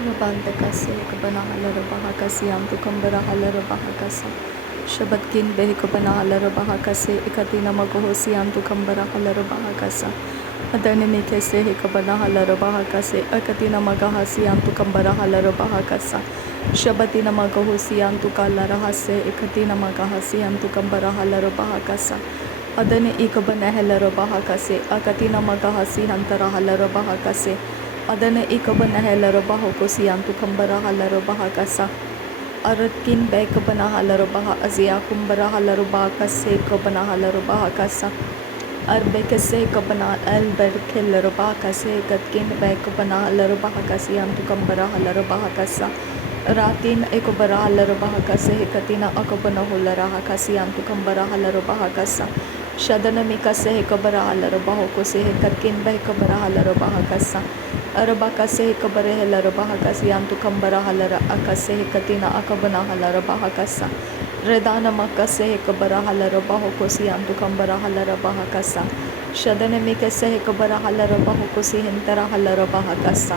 Rabanta kasi kabanahala rabaha kasi antu kambarahala rabaha kasa. Shabatkin behi kabanahala rabaha kasi ikatina magohosi antu kambarahala rabaha kasa. Adani mikese he kabanahala rabaha kasi ikatina magahasi antu kambarahala rabaha kasa. Shabatina magahosi antu kalarahase ikatina magahasi antu kambarahala rabaha kasa. Adani ikabanahala rabaha kasi akatina magahasi hantarahala rabaha kasi. Adana ikabanahala rabaha kosi antu kambarahala rabaha kasa. Aratkin bekabanahala rabaha azia kumbarahala rabaha kase kabanahala rabaha kasa. Arbekase kabana alberkel rabaha kase katkin bekabanahala rabaha kasi antu kambarahala rabaha kasa. Ratin ekabarahala rabaha kase katina akabanahala raha kasi antu kambarahala rabaha kasa. Shadana mikase kabarahala rabaha kose katkin bekabarahala rabaha kasa. Arabaka se kabare helara bahakasi antu kambara halara akase katina akabana halara bahakasa. Redana makase kabara halara bahokosi antu kambara halara bahakasa. Shadana mikase kabara halara bahokosi hintara halara bahakasa.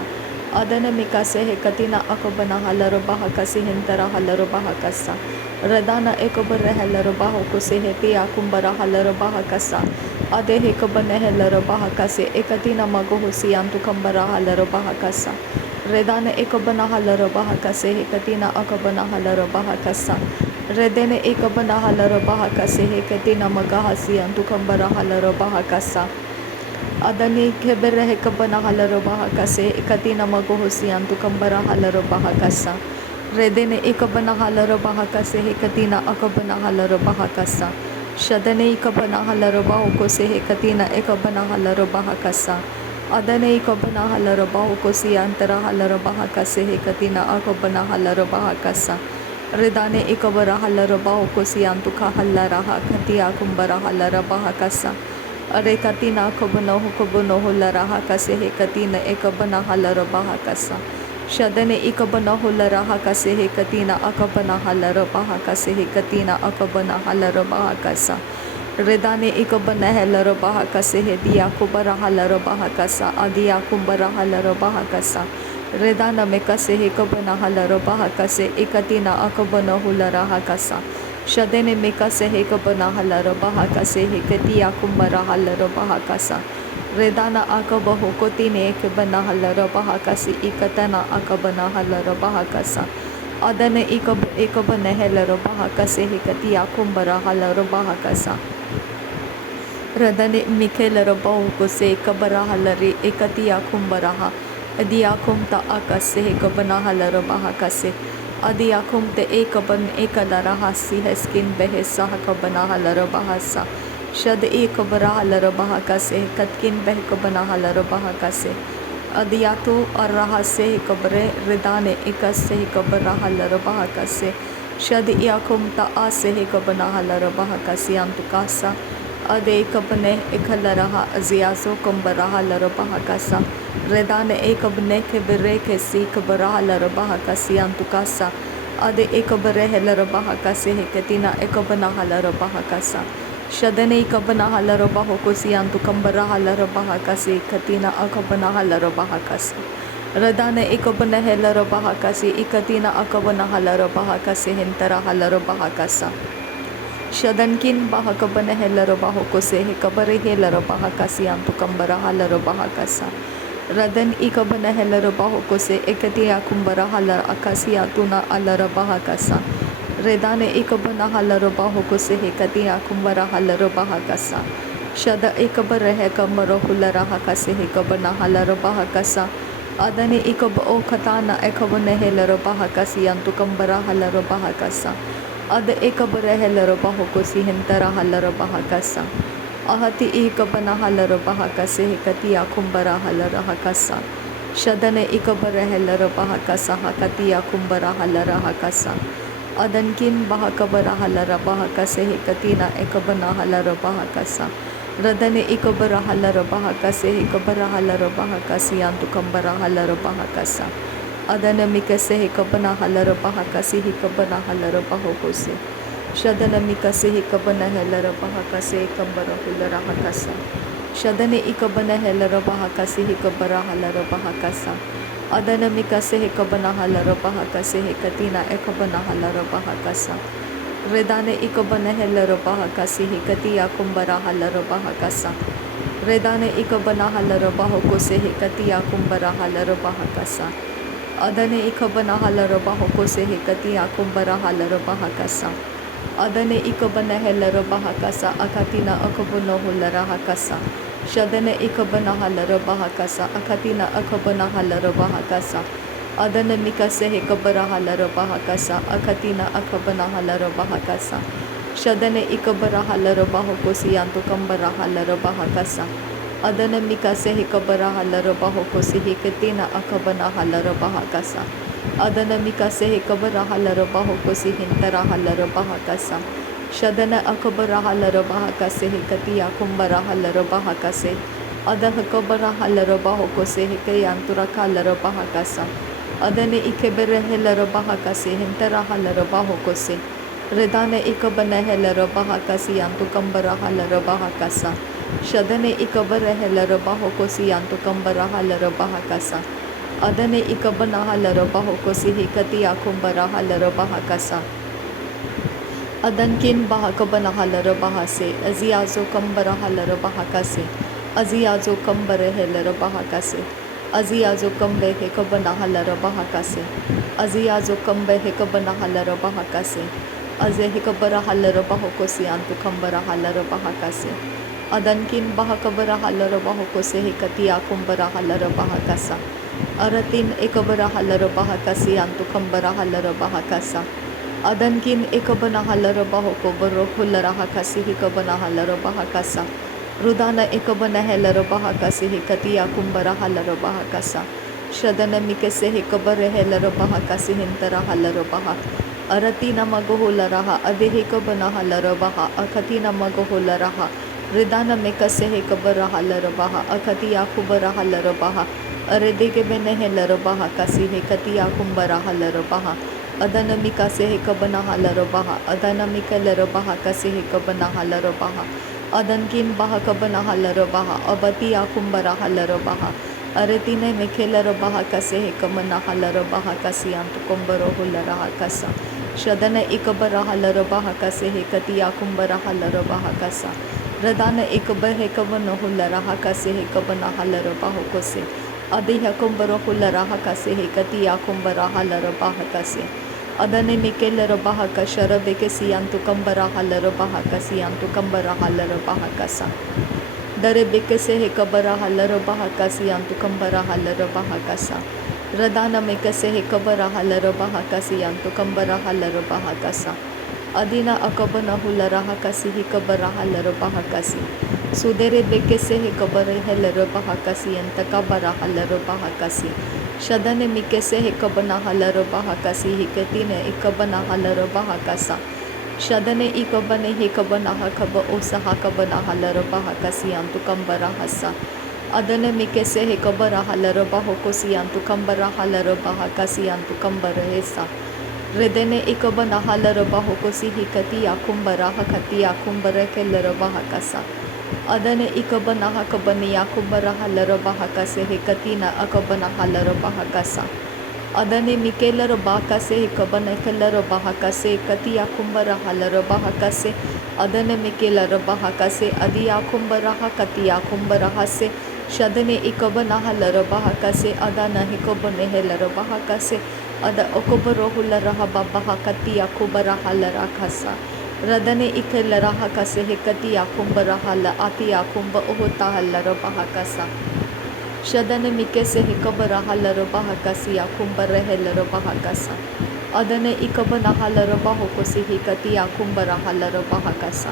Adana mikase katina akabana halara bahakasi hintara halara bahakasa. Redana ekabare helara bahokosi hetia kumbara halara bahakasa. Adehe kabanehelara bahakase ekatina magohosi antu kambara halara bahakasa. Redane ekabana halara bahakase hekatina akabana halara bahakasa. Redene ekabana halara bahakase hekatina magahasi antu kambara halara bahakasa. Adani kebere hekabana halara bahakase ekatina magohosi antu kambara halara bahakasa. Redene ekabana halara bahakase hekatina akabana halara bahakasa. Shadane kabana halaraba kose katina ekabana halaraba kasa. Adane kabana halaraba kosi antara halaraba kase katina akabana halaraba kasa. Redane ekabara halaraba kosi antuka halaraha katia kumbara halaraba kasa. Are katina kabana hukabuno hularaha kase katina ekabana halaraba kasa. Shadane ikabana hularaha kase katina akabana halaraba kase katina akabana halaraba kasa. Redane ikabana halaraba kase diya kubara halaraba kasa adiya kumbara halaraba kasa. Redana mekase ikabana halaraba kase ikatina akabana hularaha kasa. Shadane mekase ikabana halaraba kase katiya kumbara halaraba kasa. Redana akabaho kotine ekabana halaraba kase ikatana akabana halaraba kasa. Adana ikabana halaraba kase katiya kumbara halaraba kasa. Radane Mikela Rabahu Kose Kabara Halari Ekatia Kumbaraha Adiakum ta Akase Kabana Halarabaha Kase Adiakum te Ekaban Ekalarahasi Heskin Behesa Kabana Halarabahasa Shad Ekabara Halarabaha Kase Katkin Behkabana Halarabaha Kase Adiatu Arahase Kabre Redane Ekase Kabara Halarabaha Kase Shad Iakum ta Ase Kabana Halarabaha Kase Antukasa Ade kabane ekalaraha aziazo kumbaraha larabaha kasa. Redane ekabne kebere kesi kabaraha larabaha kasi antukasa. Ade ekabarehe larabaha kasi hekatina ekabanaha larabaha kasa. Shadane ekabanaha larabaho kosi antukambaraha larabaha kasi katina akabanaha larabaha kasa. Radane ekabanehe larabaha kasi ikatina akabanaha larabaha kasi hintaraha larabaha kasa. Shadankin bahakabana helarabaho kose hekabare helarabaha kasi antu kambara halarabaha kasa. Radan ikabana helarabaho kose ekatia kumbara halar akasi atuna alarabaha kasa. Redane ikabana halarabaho kose hekatia kumbara halarabaha kasa. Shada ikabare hekambara hularaha kase hekabana halarabaha kasa. Adane ikabo katana ekabana helarabaha kasi antu kambara halarabaha kasa. Ada ekabara helarabaho kosi hintara halarabaha kasa. Ahati ikabana halarabaha kase hekatia kumbara halaraha kasa. Shadane ikabara helarabaha kasa hakatia kumbara halaraha kasa. Adankin bahakabara halarabaha kase hekatina ekabana halarabaha kasa. Radane ikabara halarabaha kase hekabara halarabaha kasi antu kambara halarabaha kasa. Adana mikase hekabana halarabaha kasi hekabana halarabaho kose. Shadana mikase hekabana halarabaha kasi kambara hularaha kasa. Shadane ikabana halarabaha kasi hekabara halarabaha kasa. Adana mikase hekabana halara bahakase hekatina ekabana halara bahakasa. Redane ikabana helara bahakasi hekatia kumbara halara bahakasa. Redane ikabana halara bahokose hekatia kumbara halara bahakasa. Adane ikabana halara bahokose hekatia kumbara halara bahakasa. Adane ikabana helara bahakasa akatina akabuna hulara hakasa. Shadane ikabana halara bahakasa akatina akabana halara bahakasa. Adane mikase hekabara halara bahakasa akatina akabana halara bahakasa. Shadane ikabara halara bahokosi yanto kambara halara bahakasa. Adane mikase hekabara halara bahokosi hekatina akabana halara bahakasa. Adana mikase hekabara halara bahokosi hintara halara bahakasa. Shadana akabara halara bahakase hekatiya kumbara halara bahakase. Ada hakabara halara bahokose hekayantura halara bahakasa. Adane ikebere helara bahakase hintara halara bahokose. Redane ikabana helara bahakasi yantu kambara halara bahakasa. Shadane ikabara helara bahokosi yantu kambara halara bahakasa. Adane ikabana halara bahokosi hekatiya kumbara halara bahakasa. Adankin bahakabana halara bahase. Aziazo kambara halara bahakase. Aziazo kambare helara bahakase. Aziazo kambe hekabana halara bahakase. Aziazo kambe hekabana halara bahakase. Aze hekabara halara bahokosi antu kambara halara bahakase. Adankin bahakabara halara bahokose hekatiya kumbara halara bahakasa. Aratin ekabara halara bahakasi antu kambara halara bahakasa. Adankin ekabana halara bahoko baro hulara hakasi hekabana halara bahakasa. Rudana ekabana helara bahakasi hekatiya kumbara halara bahakasa. Shadana mikase hekabare helara bahakasi hintara halara baha. Aratina magoholaraha ade hekabana halara baha akatina magoholaraha. Ridana mikase hekabara halara baha akatiya kubara halara baha. Aredege bene helara bahakasi hekatiya kumbara halara baha. Adana mikase hekabana halara baha. Adana mikalara bahakasi hekabana halara baha. Adankin bahakabana halara baha. Abatiya kumbara halara baha. Aretine mekelara bahakase hekamana halara bahakasi antu kumbaro hulara hakasa. Shadana ikabara halara bahakase hekatiya kumbara halara bahakasa. Radana ikaba hekabana hulara hakase hekabana halara bahokose. Adiha kumbaro hulara hakase hekatiya kumbara halara bahakase. Adane mikelara bahakashara bekesi antu kambara halara bahakasi antu kambara halara bahakasa. Dare bekese hekabara halara bahakasi antu kambara halara bahakasa. Radana mekase hekabara halara bahakasi antu kambara halara bahakasa. Adina akabana hulara hakasi hekabara halara bahakasi. Sudere bekese hekabara halara bahakasi antakabara halara bahakasi. Shadane mikese hekabana halara bahakasi hekatine ikabana halara bahakasa. Shadane ikabane hekabana hakaba osa hakabana halara bahakasi antu kambara hasa. Adane mikese hekabara halara bahokosi antu kambara halara bahakasi antu kambara hesa. Redene ikabana halara bahokosi hikatiya kumbara hakatiya kumbara kelara bahakasa. Adane ikabana hakabaniya kumbara halara bahakase hekatina akabana halara bahakasa. Adane mikelara bahakase hekabana kelara bahakase katiya kumbara halara bahakase. Adane mikelara bahakase adiya kumbara hakatiya kumbara hase. Shadane ikabana halara bahakase adana hekabane helara bahakase. Ada okobaro hulara haba bahakatiya kubara halara kasa. Radane ikelara hakase hekatiya kumbara hala atiya kumba ohota halara bahakasa. Shadane mikese hekabara halara bahakasiya kumbara helara bahakasa. Adane ikabana halara bahokosi hekatiya kumbara halara bahakasa.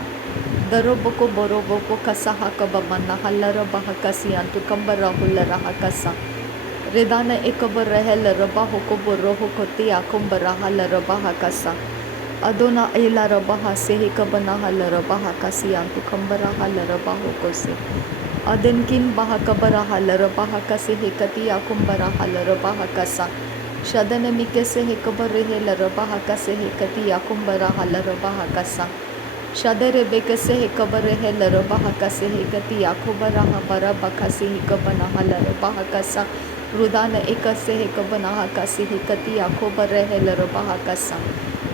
Daroboko boroboko kasa hakabamana halara bahakasi antu kambara hulara hakasa. Redana ikabara helara bahoko boroho kotiya kumbara halara bahakasa. Adona ilara bahase hekabana halara bahakasi antu kambara halara bahokose. Adankin bahakabara halara bahakase hekatiya kumbara halara bahakasa. Shadana mikese hekabare helara bahakase hekatiya kumbara halara bahakasa. Shadere bekase hekabare helara bahakase hekatiya kubara habara bakase hekabana halara bahakasa. Rudan ekase hekabana kasi hekati yakoba rehel bahakasa.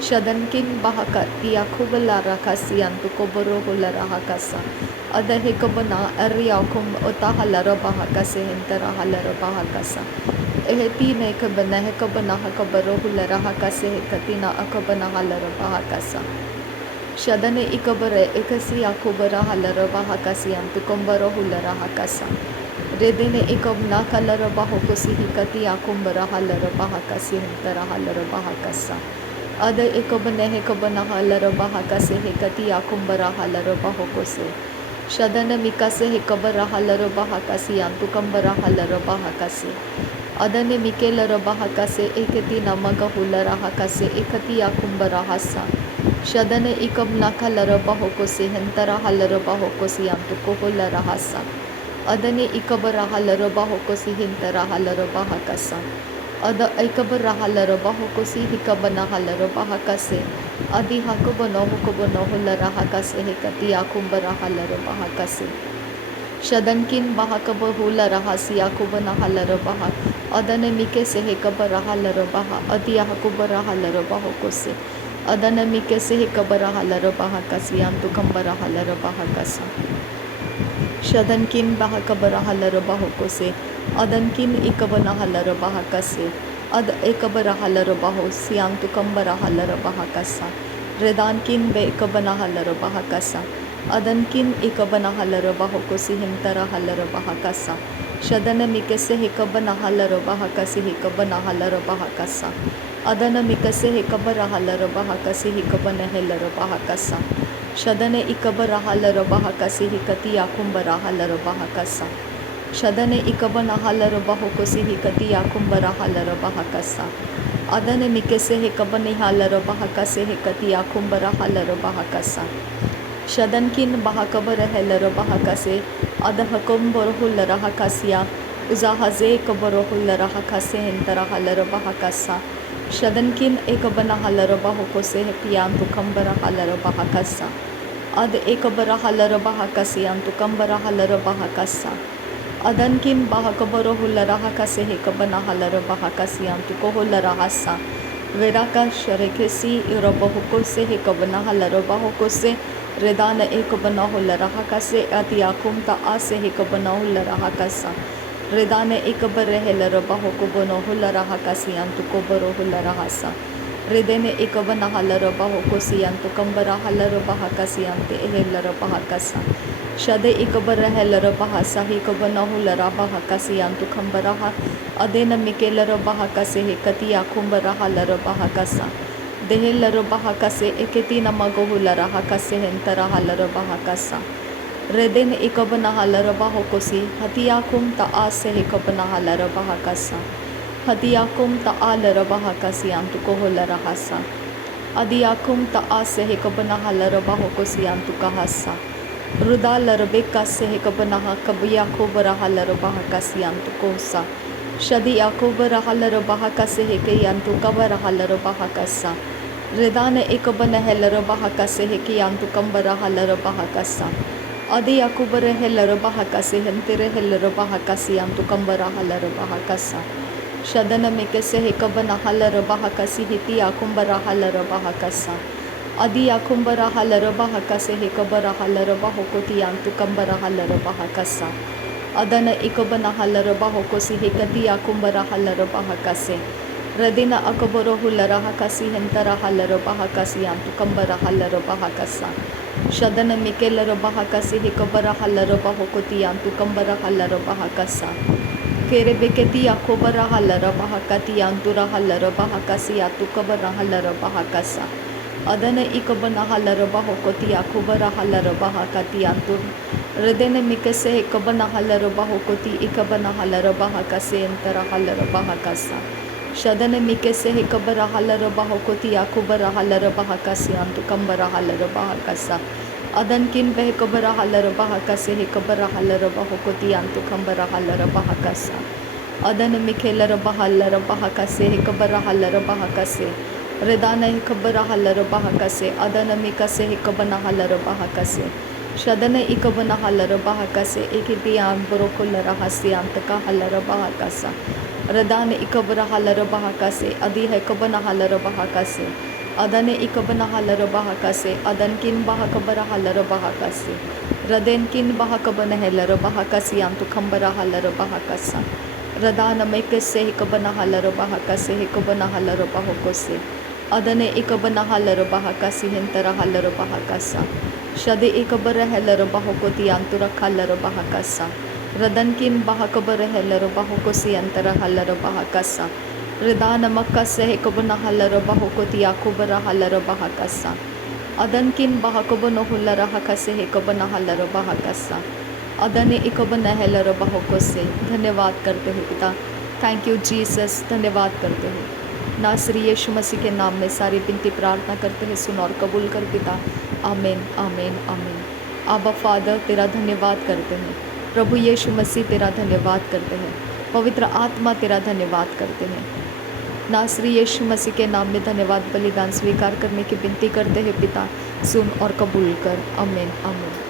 Shadankin bahakati yakubala rakasi antukoboro hula rahakasa. Ada hekabana ariakum otahalara bahakase hentara halara bahakasa. Ehetina hekabana hakabaro hula rahakase hekatina akabana halara bahakasa. Shadane ikabare ekasi yakubara halara bahakasi antukombaro hula rahakasa. Redene ikabna kalara bahokosi hikati yakumbara halara bahakasi hentara halara bahakasa. Ada ikabane hekabana halara bahakase hekati yakumbara halara bahokose. Shadana mikase hekabara halara bahakasi antukambara halara bahakase. Adane mikelara bahakase ekati namaga hulara hakase ekati yakumbara hasa. Shadane ikabna kalara bahokose hentara halara bahokosi antukohulara hasa. Adane ikabara halara bahokosi hintara halara bahakasa. Ada ikabara halara bahokosi hikabana halara bahakase. Adi hakabano hukabano hulara hakase hekati yakumbara halara bahakase. Shadankin bahakaba hulara hasi yakubana halara baha. Adane mikese hekabara halara baha. Adi hakubara halara bahokose. Adana mikese hekabara halara bahakasi antukambara halara bahakasa. Shadankin bahakabara halara bahokose. Adankin ikabana halara bahakase. Ad ekabara halara baho siantukambara halara bahakasa. Redankin be ikabana halara bahakasa. Adankin ikabana halara bahokosi hintara halara bahakasa. Shadana mikese hekabana halara bahakasi hekabana halara bahakasa. Adana mikase hekabara halara bahakasi hekabana halara bahakasa. Shadane ikabara halara bahakasi hikati yakumbara halara bahakasa. Shadane ikabana halara bahokosi hikati yakumbara halara bahakasa. Adane mikese hekabani halara bahakase hekati yakumbara halara bahakasa. Shadankin bahakabara halara bahakase. Adahakumbara hulara hakasiya. Uzahaze kabara hulara hakase hentara halara bahakasa. Shadankin ekabana halara bahokose hepiyantu kambara halara bahakasa. Ad ekabara halara bahakasi antu kambara halara bahakasa. Adankin bahakabara hulara hakase hekabana halara bahakasi antu kohulara hasa. Veraka sharekesi irabahokose hekabana halara bahokose. Redana ekabana hulara hakase atiyakumta ase hekabana hulara hakasa. Redane ikabare helara bahokobono hulara hakasi antukoboro hulara hasa. Redene ikabana halara bahokosi antukambara halara bahakasi ante ehelara bahakasa. Shade ikabara helara bahasa hikabana hulara bahakasi antukambara ha. Adena mikelara bahakase hekati yakumbara halara bahakasa. Dehelara bahakase eketi namago hulara hakase hentara halara bahakasa. Reden ikabana halara bahokosi hatiyakum taase hikabana halara bahakasa. Hatiyakum taalara bahakasi antukoholara hasa. Adiyakum taase hikabana halara bahokosi antukahasa. Rudalara bekase hikabana hakabiyakobara halara bahakasi antukosa. Shadi yakobara halara bahakase heke antukabara halara bahakasa. Redane ikabana halara bahakase heke antukambara halara bahakasa. Adi yakubare helara bahakasi hentere helara bahakasi antukambara halara bahakasa. Shadana mikese hekabana halara bahakasi hiti yakumbara halara bahakasa. Adi yakumbara halara bahakase hekabara halara bahokoti antukambara halara bahakasa. Adana ikabana halara bahokosi hekati yakumbara halara bahakase. Radina akaboro hulara hakasi hentara halara bahakasi antukambara halara bahakasa. Shadana mikelara bahakasi hekabara halara bahokoti antukambara halara bahakasa. Kerebeketi yakobara halara bahakati antura halara bahakasi atukabara halara bahakasa. Adana ikabana halara bahokoti yakobara halara bahakati antur. Redene mikese hekabana halara bahokoti ikabana halara bahakasi entara halara bahakasa. Shadana mikese hekabara halara bahokoti yakobara halara bahakasi antukambara halara bahakasa. Adankin behekabara halara bahakase hekabara halara bahokoti antukambara halara bahakasa. Adana mikelara bahalara bahakase hekabara halara bahakase. Redana hekabara halara bahakase. Adana mikase hekabana halara bahakase. Shadana ikabana halara bahakase ekitiyan borokolara hasi antaka halara bahakasa. रदाने इकबरा हालर बहाका से अदी है कबना hauler बहाका से अदने इकबना हालर बहाका से अदन किन बहाकबरा हालर बहाका से रदेन किन बहाकबन हेलर बहाका सियाम तो खम्बरा हालर बहाका सा रदान मेक से हिकबना हालर बहाका से हिकबना हालर बहाको से अदने इकबना हालर बहाका से हिंतरा हालर बहाका सा शदे इकबर हेलर बहाको तियांतुरा हालर बहाका सा रदन किन बहाकबर हेलर बहाको सियंतरा हालर बहाका सा रदान मक्का से हिकबना हालर बहाको तियाकुबर हालर बहाका सा अदन किन बहाकबन हुलर हका से हिकबना हालर बहाका सा अदने इकबन हेलर बहाको से। धन्यवाद करते हैं पिता, थैंक यू जीसस, धन्यवाद करते हैं। नासरी यीशु मसीह के नाम में सारी विनती प्रार्थना करते हैं, सुन और कबूल कर पिता। आमीन आमीन आमीन। आबा फादर तेरा धन्यवाद करते हैं, प्रभु यीशु मसीह तेरा धन्यवाद करते हैं, पवित्र आत्मा तेरा धन्यवाद करते हैं। नासरी यीशु मसीह के नाम में धन्यवाद बलिदान स्वीकार करने की विनती करते हैं पिता, सुन और कबूल कर। आमीन आमीन।